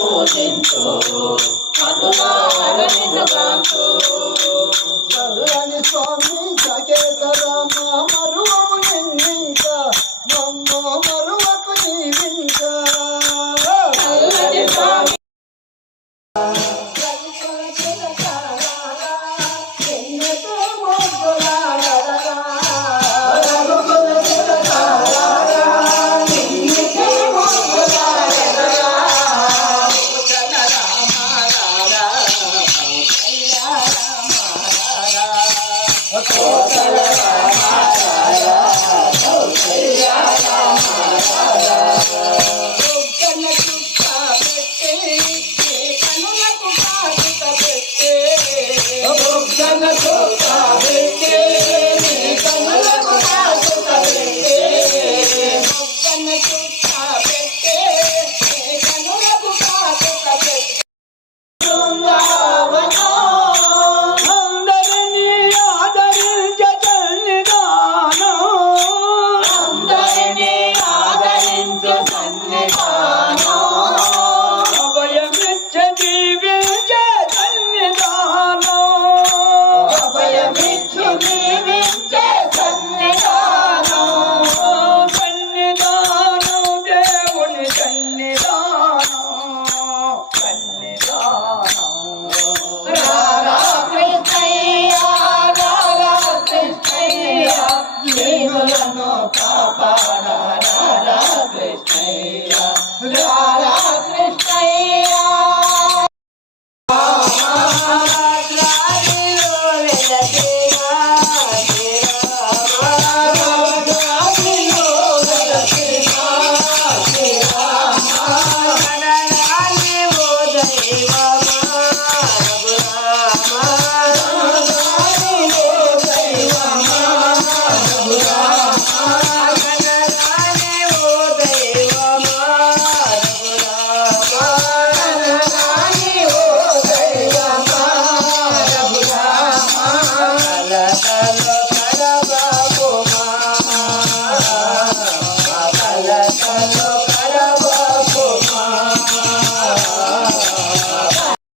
పూజించు కనులార నిన్నుగాంచు. సరులని స్వామి సకేత Rama Of course I Hey,